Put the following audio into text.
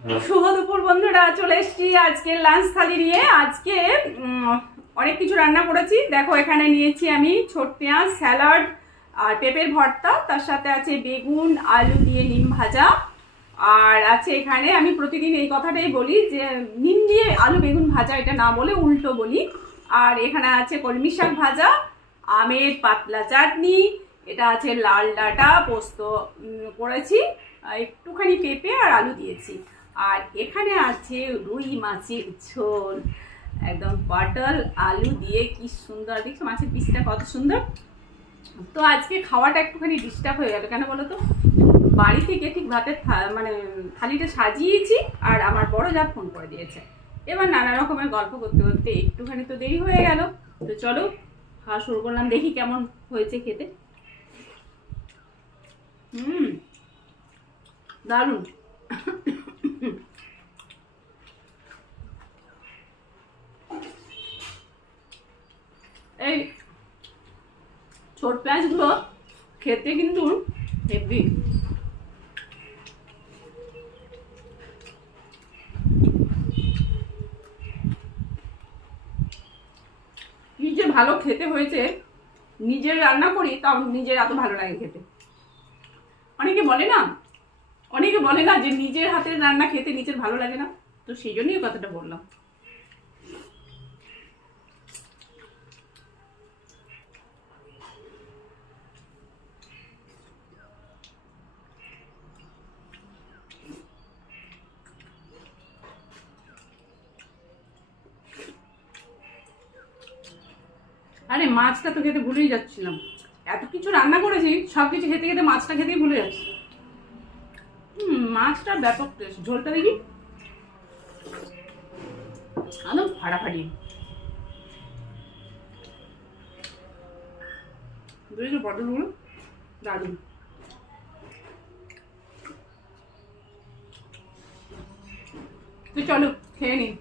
শুভ দুপুর বন্ধুরা, চলে এসেছি আজকে লাঞ্চ থালি নিয়ে। আজকে অনেক কিছু রান্না করেছি। দেখো, এখানে নিয়েছি আমি ছোট পেঁয়াজ, স্যালাড আর পেঁপের ভর্তা, তার সাথে আছে বেগুন আলু দিয়ে নিম ভাজা, আর আছে এখানে, আমি প্রতিদিন এই কথাটাই বলি যে নিম দিয়ে আলু বেগুন ভাজা এটা না বলে উল্টো বলি। আর এখানে আছে কলমি শাক ভাজা, আমের পাতলা চাটনি, এটা আছে লাল ডাঁটা পোস্ত করেছি, একটুখানি পেঁপে আর আলু দিয়েছি। আর এখানে আছে রুই মাছের ঝোল, একদম পটল আলু দিয়ে, কি সুন্দর দেখছো মাছের পিসটা কত সুন্দর। তো আজকে খাওয়াটা একটুখানি ডিস্টার্ব হয়ে গেল, কেন বলো তো? বাড়ি থেকে ঠিক ভাতের মানে থালিটা সাজিয়েছি, আর আমার বড় যা ফোন করে দিয়েছে। এবার নানা রকমের গল্প করতে করতে একটুখানি তো দেরি হয়ে গেল। তো চলো খাওয়া শুরু করলাম, দেখি কেমন হয়েছে খেতে। দারুণ। এই ছোট পেঁয়াজগুলো খেতে কিন্তু হেভি। নিজে ভালো খেতে হয়েছে, নিজের রান্না করি তাও নিজের এত ভালো লাগে খেতে। অনেকে বলে না যে নিজের হাতের রান্না খেতে নিজের ভালো লাগে না, তো সেই জন্যই কথাটা বললাম। আরে মাছটা তো খেতে ভুলেই যাচ্ছিলাম, এত কিছু রান্না করেছি, সব কিছু খেতে খেতে মাছটা খেতেই ভুলে যাচ্ছি। মাছটা ব্যাপক টেস্ট। ঝোলটা দেখি একদম ফাটাফাটি। বুঝেছো পটলগুলো দারুণ। তো চলো খেয়ে নিই।